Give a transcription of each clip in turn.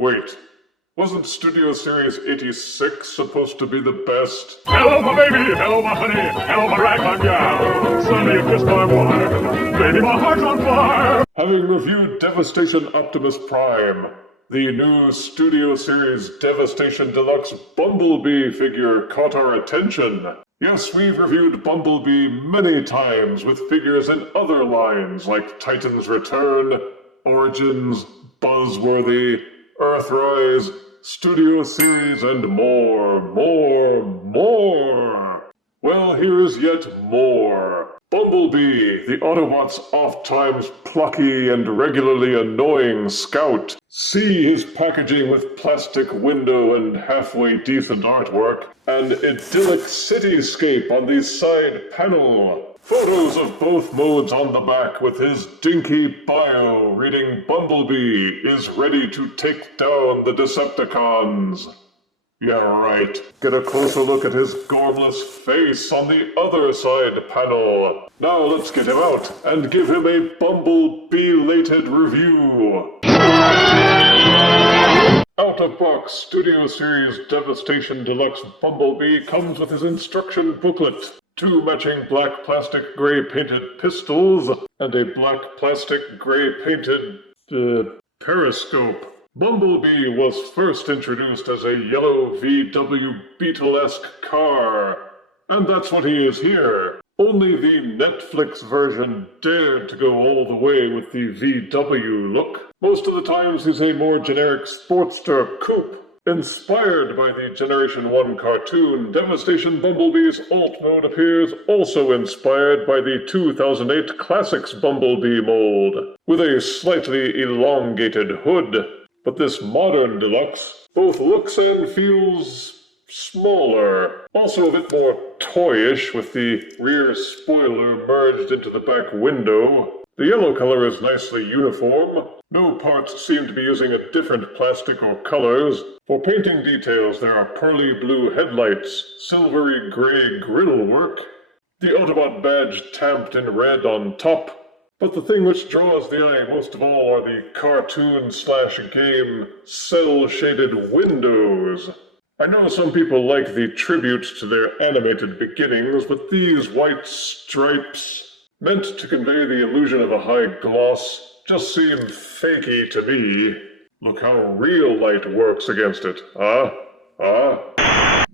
Wait, wasn't Studio Series 86 supposed to be the best? Hello, my baby! Hello, my honey! Hello, my ragtime gal! Suddenly you kissed my wire! Baby, my heart's on fire! Having reviewed Devastation Optimus Prime, the new Studio Series Devastation Deluxe Bumblebee figure caught our attention. Yes, we've reviewed Bumblebee many times with figures in other lines like Titan's Return, Origins, Buzzworthy, Earthrise, Studio Series, and more. Well, here's yet more. Bumblebee, the Autobot's oft-times plucky and regularly annoying scout. See his packaging with plastic window and halfway decent artwork, and idyllic cityscape on the side panel. Photos of both modes on the back with his dinky bio reading Bumblebee is ready to take down the Decepticons. Yeah, right. Get a closer look at his gormless face on the other side panel. Now let's get him out and give him a Bumblebee-lated review. Out-of-box Studio Series Devastation Deluxe Bumblebee comes with his instruction booklet, 2 matching black plastic gray painted pistols, and a black plastic gray painted periscope. Bumblebee was first introduced as a yellow VW Beetle-esque car, and that's what he is here. Only the Netflix version dared to go all the way with the VW look. Most of the times he's a more generic Sportster coupe. Inspired by the Generation 1 cartoon, Devastation Bumblebee's alt mode appears also inspired by the 2008 Classics Bumblebee mold, with a slightly elongated hood. But this modern Deluxe both looks and feels smaller. Also a bit more toyish with the rear spoiler merged into the back window. The yellow color is nicely uniform. No parts seem to be using a different plastic or colors. For painting details, there are pearly blue headlights, silvery gray grille work, the Autobot badge tamped in red on top. But the thing which draws the eye most of all are the cartoon/game cel-shaded windows. I know some people like the tribute to their animated beginnings, but these white stripes, meant to convey the illusion of a high gloss, just seem fakey to me. Look how real light works against it,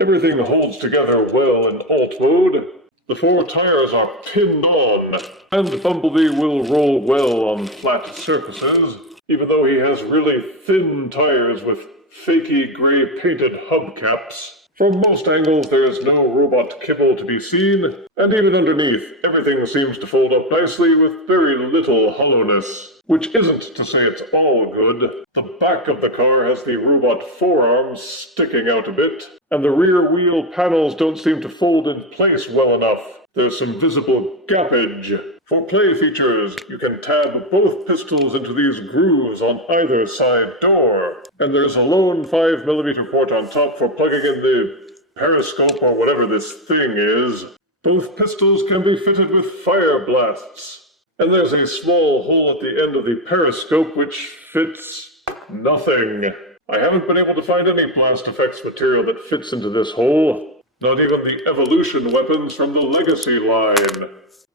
Everything holds together well in alt mode. The 4 tires are pinned on, and Bumblebee will roll well on flat surfaces, even though he has really thin tires with fakey gray painted hubcaps. From most angles there is no robot kibble to be seen, and even underneath, everything seems to fold up nicely with very little hollowness. Which isn't to say it's all good. The back of the car has the robot forearms sticking out a bit, and the rear wheel panels don't seem to fold in place well enough. There's some visible gappage. For play features, you can tab both pistols into these grooves on either side door. And there's a lone 5mm port on top for plugging in the periscope or whatever this thing is. Both pistols can be fitted with fire blasts. And there's a small hole at the end of the periscope which fits nothing. I haven't been able to find any blast effects material that fits into this hole. Not even the evolution weapons from the Legacy line.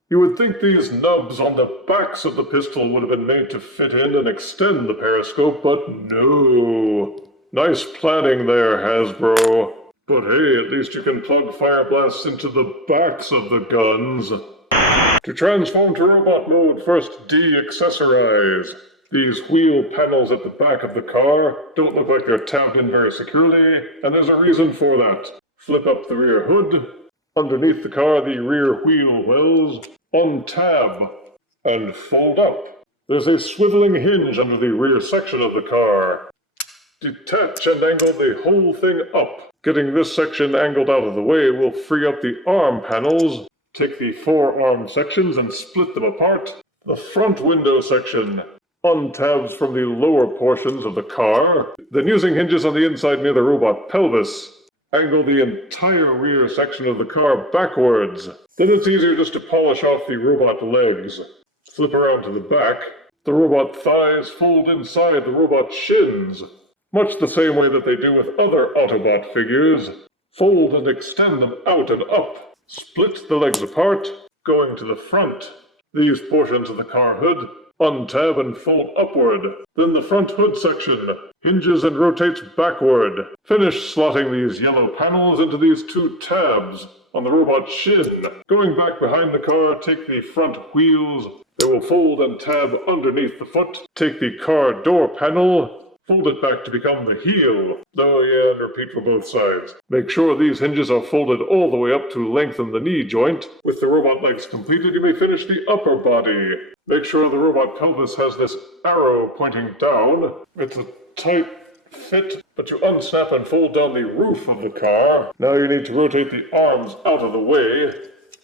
You would think these nubs on the backs of the pistol would have been made to fit in and extend the periscope, but no. Nice planning there, Hasbro. But hey, at least you can plug fire blasts into the backs of the guns. To transform to robot mode, first de-accessorize. These wheel panels at the back of the car don't look like they're tabbed in very securely, and there's a reason for that. Flip up the rear hood. Underneath the car, the rear wheel wells. Untab. And fold up. There's a swiveling hinge under the rear section of the car. Detach and angle the whole thing up. Getting this section angled out of the way will free up the arm panels. Take the 4 arm sections and split them apart. The front window section untabs from the lower portions of the car. Then using hinges on the inside near the robot pelvis, angle the entire rear section of the car backwards. Then it's easier just to polish off the robot legs. Flip around to the back. The robot thighs fold inside the robot shins. much the same way that they do with other Autobot figures. Fold and extend them out and up. Split the legs apart, going to the front. These portions of the car hood untab and fold upward. Then the front hood section hinges and rotates backward. Finish slotting these yellow panels into these two tabs on the robot's shin. Going back behind the car, take the front wheels. They will fold and tab underneath the foot. Take the car door panel, fold it back to become the heel. Oh yeah, and repeat for both sides. Make sure these hinges are folded all the way up to lengthen the knee joint. With the robot legs completed, you may finish the upper body. Make sure the robot pelvis has this arrow pointing down. It's a tight fit, but you unsnap and fold down the roof of the car. Now you need to rotate the arms out of the way.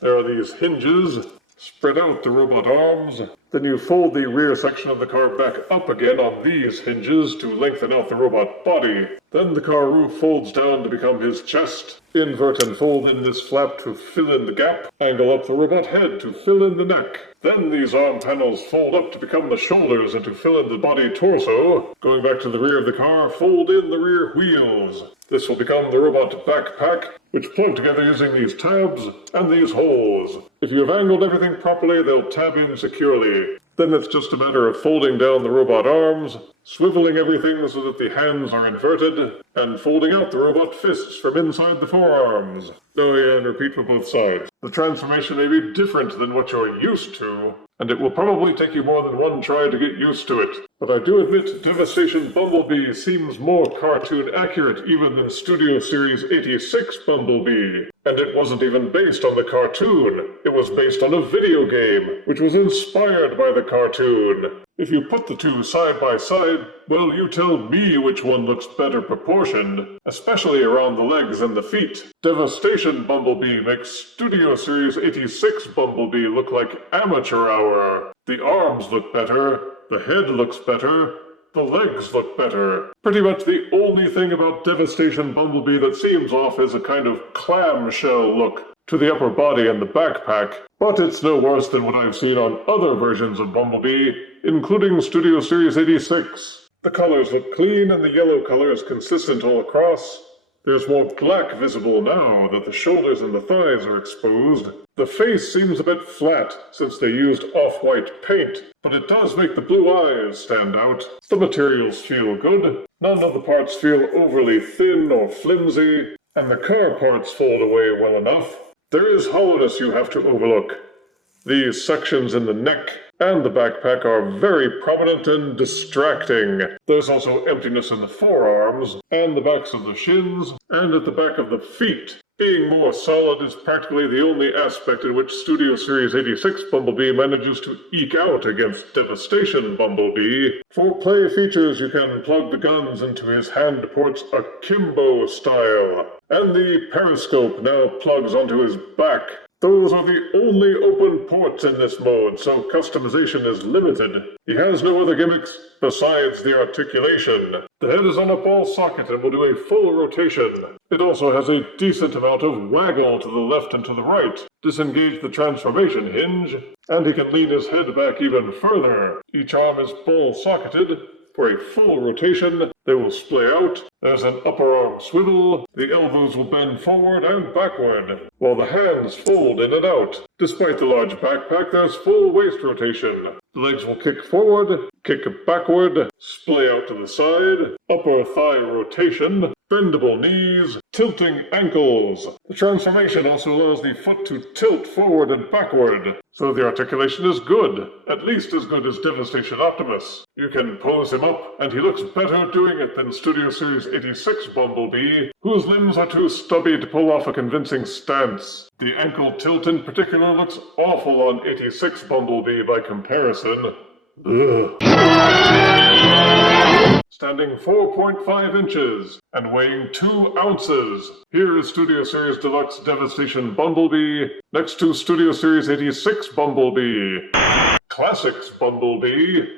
There are these hinges. Spread out the robot arms. Then you fold the rear section of the car back up again on these hinges to lengthen out the robot body. Then the car roof folds down to become his chest. Invert and fold in this flap to fill in the gap. Angle up the robot head to fill in the neck. Then these arm panels fold up to become the shoulders and to fill in the body torso. Going back to the rear of the car, fold in the rear wheels. This will become the robot backpack, which plug together using these tabs and these holes. If you have angled everything properly, they'll tab in securely. Then it's just a matter of folding down the robot arms, swiveling everything so that the hands are inverted, and folding out the robot fists from inside the forearms. Oh yeah, and repeat for both sides. The transformation may be different than what you're used to, and it will probably take you more than one try to get used to it. But I do admit Devastation Bumblebee seems more cartoon accurate even than Studio Series 86 Bumblebee. And it wasn't even based on the cartoon. It was based on a video game, which was inspired by the cartoon. If you put the two side by side, well, you tell me which one looks better proportioned, especially around the legs and the feet. Devastation Bumblebee makes Studio Series 86 Bumblebee look like amateur hour. The arms look better, the head looks better, the legs look better. Pretty much the only thing about Devastation Bumblebee that seems off is a kind of clamshell look to the upper body and the backpack, but it's no worse than what I've seen on other versions of Bumblebee, including Studio Series 86. The colors look clean and the yellow color is consistent all across. There's more black visible now that the shoulders and the thighs are exposed. The face seems a bit flat since they used off-white paint, but it does make the blue eyes stand out. The materials feel good. None of the parts feel overly thin or flimsy, and the car parts fold away well enough. There is hollowness you have to overlook. These sections in the neck and the backpack are very prominent and distracting. There's also emptiness in the forearms, and the backs of the shins, and at the back of the feet. Being more solid is practically the only aspect in which Studio Series 86 Bumblebee manages to eke out against Devastation Bumblebee. For play features, you can plug the guns into his hand ports akimbo style, and the periscope now plugs onto his back. Those are the only open ports in this mode, so customization is limited. He has no other gimmicks besides the articulation. The head is on a ball socket and will do a full rotation. It also has a decent amount of waggle to the left and to the right. Disengage the transformation hinge, and he can lean his head back even further. Each arm is ball socketed. For a full rotation, they will splay out. There's an upper arm swivel. The elbows will bend forward and backward, while the hands fold in and out. Despite the large backpack, there's full waist rotation. The legs will kick forward, kick backward, splay out to the side, upper thigh rotation, bendable knees, tilting ankles. The transformation also allows the foot to tilt forward and backward, so the articulation is good, at least as good as Devastation Optimus. You can pose him up, and he looks better doing it than Studio Series 86 Bumblebee, whose limbs are too stubby to pull off a convincing stance. The ankle tilt in particular looks awful on 86 Bumblebee by comparison. Ugh. Standing 4.5 inches and weighing 2 ounces. Here is Studio Series Deluxe Devastation Bumblebee next to Studio Series 86 Bumblebee. Classics Bumblebee.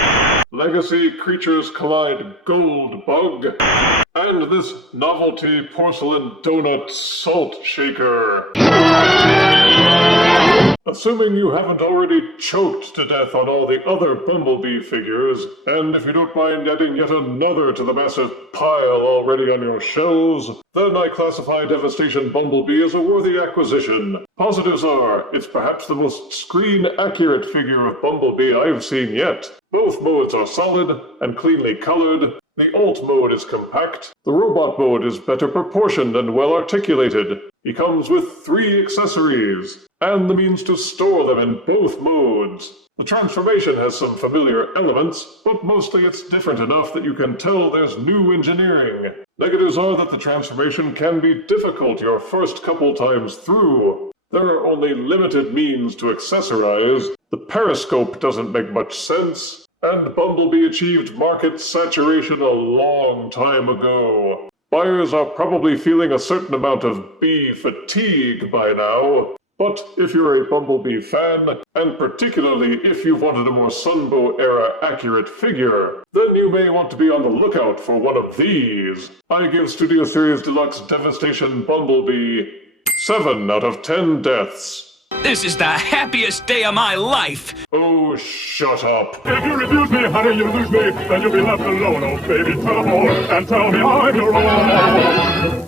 Legacy Creatures Collide Gold Bug. And this novelty porcelain donut salt shaker. Assuming you haven't already choked to death on all the other Bumblebee figures, and if you don't mind adding yet another to the massive pile already on your shelves, then I classify Devastation Bumblebee as a worthy acquisition. Positives are, it's perhaps the most screen-accurate figure of Bumblebee I've seen yet. Both modes are solid and cleanly colored. The alt mode is compact. The robot mode is better proportioned and well articulated. He comes with 3 accessories, and the means to store them in both modes. The transformation has some familiar elements, but mostly it's different enough that you can tell there's new engineering. Negatives are that the transformation can be difficult your first couple times through. There are only limited means to accessorize. The periscope doesn't make much sense. And Bumblebee achieved market saturation a long time ago. Buyers are probably feeling a certain amount of bee fatigue by now. But if you're a Bumblebee fan, and particularly if you've wanted a more Sunbow-era accurate figure, then you may want to be on the lookout for one of these. I give Studio Series Deluxe Devastation Bumblebee 7 out of 10 deaths. This is the happiest day of my life! Oh, shut up. If you refuse me, honey, you lose me. Then you'll be left alone, oh baby. Tell them all and tell me I'm your own.